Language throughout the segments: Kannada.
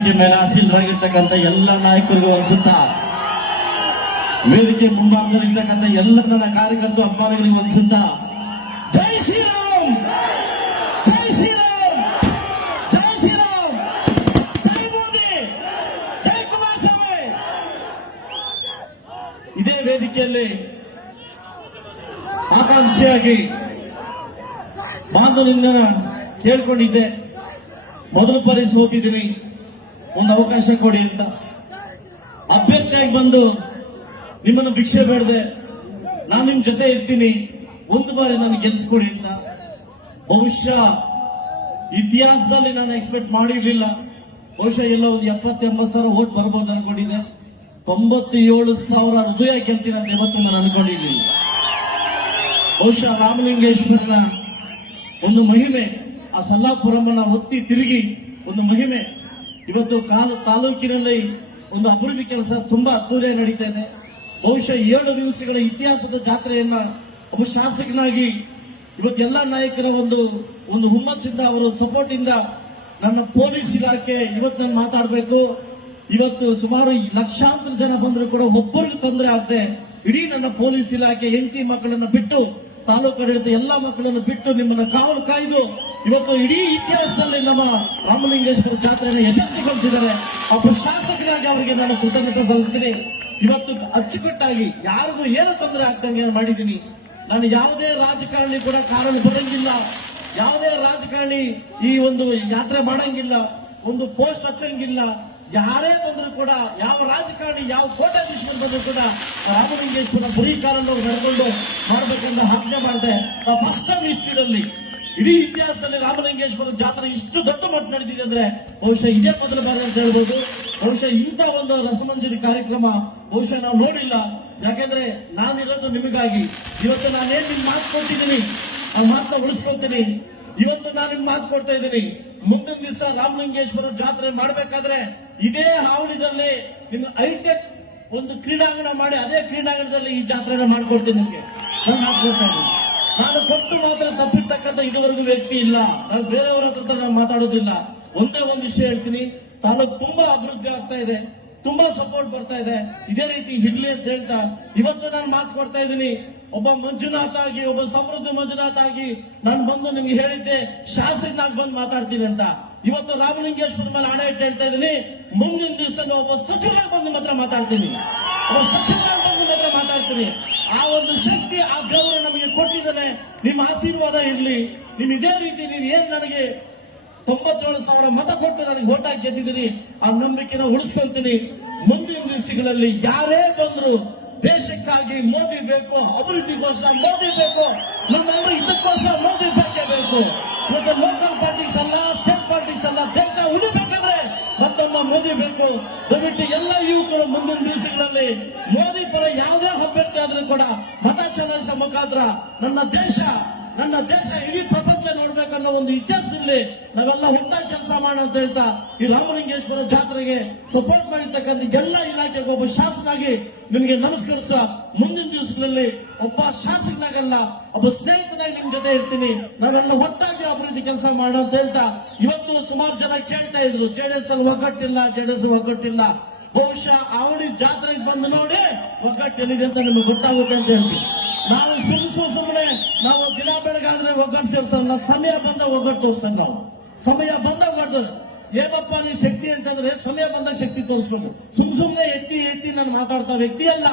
ಮೇಲೆ ಆಸೀನರಾಗಿರ್ತಕ್ಕಂಥ ಎಲ್ಲ ನಾಯಕರಿಗೂ ಅನ್ಸುತ್ತಾ. ವೇದಿಕೆ ಮುಂಭಾಗದಲ್ಲಿರ್ತಕ್ಕಂಥ ಎಲ್ಲ ನನ್ನ ಕಾರ್ಯಕರ್ತರು ಅಭಿಮಾನಿಗಳಿಗೆ ಅನ್ಸುತ್ತಾ. ಜೈ ಶ್ರೀರಾಮ್! ಜೈ ಶ್ರೀರಾಮ್! ಜೈ ಶ್ರೀರಾಮ್! ಜೈ ಮೋದಿ! ಜೈ ಕುಮಾರಸ್ವಾಮಿ! ಇದೇ ವೇದಿಕೆಯಲ್ಲಿ ಆಕಾಂಕ್ಷಿಯಾಗಿ ಬಂದು ನಿನ್ನ ಕೇಳ್ಕೊಂಡಿದ್ದೆ. ಮೊದಲು ಪರಿ ಸೋತಿದ್ದೀನಿ ಒಂದು ಅವಕಾಶ ಕೊಡಿ ಅಂತ. ಅಭ್ಯರ್ಥಿಯಾಗಿ ಬಂದು ನಿಮ್ಮನ್ನು ಭಿಕ್ಷೆ ಬೇಡದೆ ನಾನು ನಿಮ್ ಜೊತೆ ಇರ್ತೀನಿ. ಒಂದು ಬಾರಿ ನಾನು ಗೆಲ್ಸ್ಕೊಡಿ ಅಂತ. ಬಹುಶಃ ಇತಿಹಾಸದಲ್ಲಿ ನಾನು ಎಕ್ಸ್ಪೆಕ್ಟ್ ಮಾಡಿರ್ಲಿಲ್ಲ. ಬಹುಶಃ ಎಲ್ಲ ಒಂದು ಎಪ್ಪತ್ತು ಎಂಬತ್ತು ಸಾವಿರ ಓಟ್ ಬರ್ಬೋದು ಅನ್ಕೊಂಡಿದ್ದೆ. ಏಳು ಸಾವಿರ ಹೃದಯ ಗೆಲ್ತೀನಿ ಅಂತ ಇವತ್ತು ನಾನು ಅನ್ಕೊಂಡಿರ್ಲಿಲ್ಲ. ಬಹುಶಃ ರಾಮಲಿಂಗೇಶ್ವರನ ಒಂದು ಮಹಿಮೆ, ಆ ಸಲ್ಲಾಪುರಮ್ಮನ ಒತ್ತಿ ತಿರುಗಿ ಒಂದು ಮಹಿಮೆ ಇವತ್ತು ಕಾಲು ತಾಲೂಕಿನಲ್ಲಿ ಒಂದು ಅಭಿವೃದ್ಧಿ ಕೆಲಸ ತುಂಬಾ ಅದ್ದೂರಿಯಾಗಿ ನಡೀತಾ ಇದೆ ಬಹುಶಃ ಏಳು ದಿವಸಗಳ ಇತಿಹಾಸದ ಜಾತ್ರೆಯನ್ನ ಒಬ್ಬ ಶಾಸಕನಾಗಿ ಇವತ್ತೆಲ್ಲ ನಾಯಕರ ಒಂದು ಒಂದು ಹುಮ್ಮಸ್ಸಿಂದ, ಅವರ ಸಪೋರ್ಟ್ ಇಂದ ನನ್ನ ಪೊಲೀಸ್ ಇಲಾಖೆ ಇವತ್ತು ನಾನು ಮಾತಾಡಬೇಕು. ಇವತ್ತು ಸುಮಾರು ಲಕ್ಷಾಂತರ ಜನ ಬಂದರೂ ಕೂಡ ಒಬ್ಬರಿಗೂ ತೊಂದರೆ ಆಗದೆ ಇಡೀ ನನ್ನ ಪೊಲೀಸ್ ಇಲಾಖೆ ಹೆಂಡತಿ ಮಕ್ಕಳನ್ನ ಬಿಟ್ಟು ತಾಲೂಕು ಆಡಳಿತ ಎಲ್ಲಾ ಮಕ್ಕಳನ್ನು ಬಿಟ್ಟು ನಿಮ್ಮನ್ನ ಕಾವಲು ಕಾಯ್ದು ಇವತ್ತು ಇಡೀ ಇತಿಹಾಸದಲ್ಲಿ ನಮ್ಮ ರಾಮಲಿಂಗೇಶ್ವರ ಜಾತ್ರೆಯನ್ನು ಯಶಸ್ವಿಗೊಳಿಸಿದ್ದಾರೆ ಒಬ್ಬ ಶಾಸಕರಾಗಿ ಅವರಿಗೆ ನಾನು ಕೃತಜ್ಞತೆ ಸಲ್ಲಿಸ್ತೀನಿ. ಇವತ್ತು ಅಚ್ಚುಕಟ್ಟಾಗಿ ಯಾರಿಗೂ ಏನು ತೊಂದರೆ ಆಗ್ದಂಗೆ ನಾನು ಮಾಡಿದ್ದೀನಿ. ನಾನು ಯಾವುದೇ ರಾಜಕಾರಣಿ ಕೂಡ ಕಾರಣ ಬರಂಗಿಲ್ಲ. ಯಾವುದೇ ರಾಜಕಾರಣಿ ಈ ಒಂದು ಯಾತ್ರೆ ಮಾಡಂಗಿಲ್ಲ. ಒಂದು ಪೋಸ್ಟ್ ಹಚ್ಚಂಗಿಲ್ಲ. ಯಾರೇ ಬಂದರೂ ಕೂಡ, ಯಾವ ರಾಜಕಾರಣಿ, ಯಾವ ಕೋಟ್ಯಾಧೀಶರು ಬಂದ್ರು ಕೂಡ ರಾಮಲಿಂಗೇಶ್ವರ ಬರೀ ಕಾರನ್ನು ನಡೆದುಕೊಂಡು ಮಾಡಬೇಕೆಂದು ಆಜ್ಞೆ ಮಾಡಿದೆ. ಫಸ್ಟ್ ಟೈಮ್ ಹಿಸ್ಟ್ರಿಯಲ್ಲಿ ಇಡೀ ಇತಿಹಾಸದಲ್ಲಿ ರಾಮಲಿಂಗೇಶ್ವರ ಜಾತ್ರೆ ಇಷ್ಟು ದೊಡ್ಡ ಮಟ್ಟ ನಡೆದಿದೆ ಅಂದ್ರೆ ಬಹುಶಃ ಇದೇ ಮೊದಲ ಬಾರಿ ಅಂತ ಹೇಳ್ಬೋದು. ಬಹುಶಃ ಇಂಥ ಒಂದು ರಸಮಂಜರಿ ಕಾರ್ಯಕ್ರಮ ಬಹುಶಃ ನಾವು ನೋಡಿಲ್ಲ. ಯಾಕೆಂದ್ರೆ ನಾನಿರೋದು ನಿಮಗಾಗಿ. ಇವತ್ತು ನಾನೇನ್ ನಿಮ್ ಮಾತು ಕೊಟ್ಟಿದ್ದೀನಿ, ಆ ಮಾತನ್ನ ಉಳಿಸ್ಕೊಳ್ತೀನಿ. ಇವತ್ತು ನಾನು ನಿಮ್ ಮಾತು ಕೊಡ್ತಾ ಇದ್ದೀನಿ. ಮುಂದಿನ ದಿವಸ ರಾಮಲಿಂಗೇಶ್ವರ ಜಾತ್ರೆ ಮಾಡಬೇಕಾದ್ರೆ ಇದೇ ಹಾವಳಿದಲ್ಲಿ ನಿಮ್ಮ ಹೈಟೆಕ್ ಒಂದು ಕ್ರೀಡಾಂಗಣ ಮಾಡಿ, ಅದೇ ಕ್ರೀಡಾಂಗಣದಲ್ಲಿ ಈ ಜಾತ್ರೆನ ಮಾಡ್ಕೊಡ್ತೀನಿ ನಿಮಗೆ. ನಾನು ಮಾತು ಕೊಡ್ತಾ ಇದ್ದೀನಿ ನಾನು ಕೊಟ್ಟು ಮಾತ್ರ ತಪ್ಪಿರ್ತಕ್ಕಂಥ ಇದುವರೆಗೂ ವ್ಯಕ್ತಿ ಇಲ್ಲ. ನಾನು ಬೇರೆಯವರ ಹತ್ರ ನಾನು ಮಾತಾಡೋದಿಲ್ಲ. ಒಂದೇ ಒಂದು ವಿಷಯ ಹೇಳ್ತೀನಿ. ತಾಲೂಕು ತುಂಬಾ ಅಭಿವೃದ್ಧಿ ಆಗ್ತಾ ಇದೆ. ತುಂಬಾ ಸಪೋರ್ಟ್ ಬರ್ತಾ ಇದೆ. ಇದೇ ರೀತಿ ಇರ್ಲಿ ಅಂತ ಹೇಳ್ತಾ, ಇವತ್ತು ನಾನು ಮಾತು ಕೊಡ್ತಾ ಇದ್ದೀನಿ. ಒಬ್ಬ ಮಂಜುನಾಥ ಆಗಿ, ಒಬ್ಬ ಸಮೃದ್ಧ ಮಂಜುನಾಥ್ ಆಗಿ ನಾನು ಬಂದು ನಿಮ್ಗೆ ಹೇಳಿದ್ದೆ ಶಾಸಕನಾಗಿ ಬಂದು ಮಾತಾಡ್ತೀನಿ ಅಂತ. ಇವತ್ತು ರಾಮಲಿಂಗೇಶ್ವರ ಮೇಲೆ ಹಣ ಇಟ್ಟು ಹೇಳ್ತಾ ಇದ್ದೀನಿ. ಮುಂದಿನ ದಿವಸ ಒಬ್ಬ ಸಚಿವನಾಗಿ ಬಂದು ನಿಮ್ಮ ಹತ್ರ ಮಾತಾಡ್ತೀನಿ. ಒಬ್ಬ ಸಚಿವನಾಗಿ ಬಂದು ನಿಮ್ಮ ಹತ್ರ ಮಾತಾಡ್ತೀನಿ. ಆ ಒಂದು ಶಕ್ತಿ ಆ ದೇವರು ನಮಗೆ ಕೊಟ್ಟಿದ್ದಾನೆ. ನಿಮ್ಮ ಆಶೀರ್ವಾದ ಇರಲಿ. ನಿಮ್ ಇದೇ ರೀತಿ ನೀವು ಏನ್ ನನಗೆ ತೊಂಬತ್ತೇಳು ಸಾವಿರ ಮತ ಕೊಟ್ಟು ನನಗೆ ಓಟ್ ಹಾಕಿ ಗೆದ್ದಿದ್ದೀನಿ ಆ ನಂಬಿಕೆನ ಉಳಿಸ್ಕೊಂತೀನಿ. ಮುಂದಿನ ದಿವಸಗಳಲ್ಲಿ ಯಾರೇ ಬಂದ್ರು ದೇಶಕ್ಕಾಗಿ ಮೋದಿ ಬೇಕು, ಅಭಿವೃದ್ಧಿಗೋಸ್ಕರ ಮೋದಿ ಬೇಕು ನಮ್ಮೆಲ್ಲರೂ ಇದಕ್ಕೋಸ್ಕರ ಮೋದಿ ಬೇಕೇ ಬೇಕು. ಇವತ್ತು ಲೋಕಲ್ ಪಾರ್ಟೀಸ್ ಅಲ್ಲ ಸ್ಟೇಟ್ ಪಾರ್ಟೀಸ್ ಅಲ್ಲ, ದೇಶ ಉಳಿಬೇಕಾದ್ರೆ ಮತ್ತೊಮ್ಮ ಮೋದಿ ಬೇಕು. ದಯವಿಟ್ಟು ಎಲ್ಲ ಯುವಕರು ಮುಂದಿನ ದಿವಸಗಳಲ್ಲಿ ಮೋದಿ ಪರ ಯಾವುದೇ ಅಭ್ಯರ್ಥಿ ಆದ್ರೂ ಕೂಡ ಮತ ಚಲಾಯಿಸುವ ಮುಖಾಂತರ ನನ್ನ ದೇಶ ನನ್ನ ದೇಶ ಇಡೀ ಪ್ರಪಂಚ ನೋಡ್ಬೇಕನ್ನೋ ಒಂದು ಇತಿಹಾಸದಲ್ಲಿ ನಾವೆಲ್ಲ ಒಟ್ಟಾಗಿ ಕೆಲಸ ಮಾಡೋಣ ಅಂತ ಹೇಳ್ತಾ ಈ ರಾಮಲಿಂಗೇಶ್ವರ ಜಾತ್ರೆಗೆ ಸಪೋರ್ಟ್ ಮಾಡಿರ್ತಕ್ಕಂಥ ಎಲ್ಲ ಇಲಾಖೆಗೆ ಒಬ್ಬ ಶಾಸಕನಾಗಿ ನಿಮಗೆ ನಮಸ್ಕರಿಸುವ ಮುಂದಿನ ದಿವಸಗಳಲ್ಲಿ ಒಬ್ಬ ಶಾಸಕನಾಗಲ್ಲ, ಒಬ್ಬ ಸ್ನೇಹಿತನಾಗಿ ನಿಮ್ ಜೊತೆ ಇರ್ತೀನಿ. ನಾವೆಲ್ಲ ಒಟ್ಟಾಗಿ ಅಭಿವೃದ್ಧಿ ಕೆಲಸ ಮಾಡೋಣ ಅಂತ ಹೇಳ್ತಾ ಇವತ್ತು ಸುಮಾರು ಜನ ಕೇಳ್ತಾ ಇದ್ರು, ಜೆಡಿಎಸ್ ಅಲ್ಲಿ ಒಗ್ಗಟ್ಟಿಲ್ಲ, ಜೆಡಿಎಸ್ ಒಗ್ಗಟ್ಟಿಲ್ಲ. ಬಹುಶಃ ಅವಳಿ ಜಾತ್ರೆಗೆ ಬಂದು ನೋಡಿ ಒಗ್ಗಟ್ಟಿಲ್ಲಿದೆ ಅಂತ ನಿಮಗೆ ಗೊತ್ತಾಗುತ್ತೆ ಅಂತ ಹೇಳ್ತೀನಿ. ನಾವು ಸುಮ್ಮನೆ ನಾವು ದಿನ ಬೆಳಗಾದ್ರೆ ಒಗ್ಗಟ್ಟು ಸಮಯ ಬಂದ ಒಗ್ಗಟ್ಟು ತೋರ್ಸಂಗ ನಾವು ಸಮಯ ಬಂದಾಗ ಮಾಡ್ತಾರೆ ಏನಪ್ಪ ನೀ ಶಕ್ತಿ ಅಂತಂದ್ರೆ ಸಮಯ ಬಂದ ಶಕ್ತಿ ತೋರಿಸ್ಬೇಕು. ಸುಮ್ ಸುಮ್ನೆ ಎತ್ತಿ ಎತ್ತಿ ನಾನು ಮಾತಾಡ್ತಾ ವ್ಯಕ್ತಿ ಅಲ್ಲ.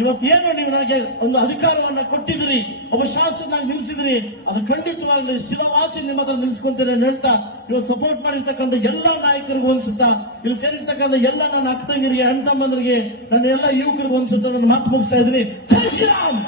ಇವತ್ತೇನು ನೀವು ನನಗೆ ಒಂದು ಅಧಿಕಾರವನ್ನ ಕೊಟ್ಟಿದ್ರಿ ಒಬ್ಬ ಶಾಸಕನಾಗಿ ನಿಲ್ಸಿದ್ರಿ ಅದು ಖಂಡಿತವಾಗ್ಲಿ ಶಿಲವಾಚಿ ನಿಮ್ಮ ಹತ್ರ ನಿಲ್ಸ್ಕೊಂತೀರಿ ಹೇಳ್ತಾ, ಇವತ್ತು ಸಪೋರ್ಟ್ ಮಾಡಿರ್ತಕ್ಕಂಥ ಎಲ್ಲ ನಾಯಕರಿಗೂ ಅನ್ಸುತ್ತಾ, ಇಲ್ಲಿ ಸೇರಿರ್ತಕ್ಕಂಥ ಎಲ್ಲ ನನ್ನ ಅಕ್ಕ ತಂಗಿರಿಗೆ ಅಣ್ಣ ತಮ್ಮಂದರಿಗೆ ನನ್ನ ಎಲ್ಲ ಯುವಕರಿಗೂ ಅನ್ಸುತ್ತಾ, ನನ್ನ ಮಾತು ಮುಗಿಸ್ತಾ ಇದ್ರಿ ಜೈ ಶ್ರೀರಾಮ್!